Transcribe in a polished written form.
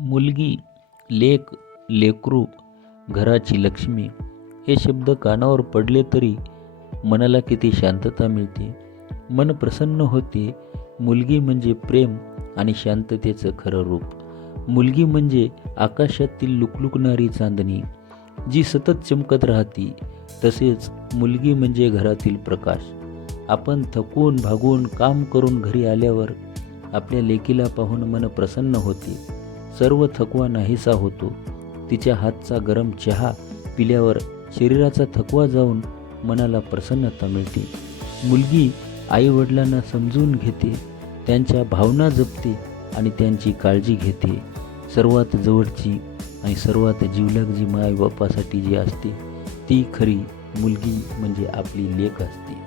मुलगी, लेक, लेकरू, घराची लक्ष्मी हे शब्द कानावर पडले तरी मनाला किती शांतता मिळते. मन प्रसन्न होते. मुलगी म्हणजे प्रेम आणि शांततेचं खरं रूप. मुलगी म्हणजे आकाशातील लुकलुकणारी चांदणी जी सतत चमकत राहते. तसेच मुलगी म्हणजे घरातील प्रकाश. आपण थकून भागून काम करून घरी आल्यावर आपल्या लेकीला पाहून मन प्रसन्न होते. सर्व थकवा नाहीसा होतो. तिच्या हातचा गरम चहा पिल्यावर शरीराचा थकवा जाऊन मनाला प्रसन्नता मिळते. मुलगी आईवडिलांना समजून घेते, त्यांच्या भावना जपते आणि त्यांची काळजी घेते. सर्वात जवळची आणि सर्वात जिवलग जी मायबापासाठी जी असते ती खरी मुलगी म्हणजे आपली लेक असते.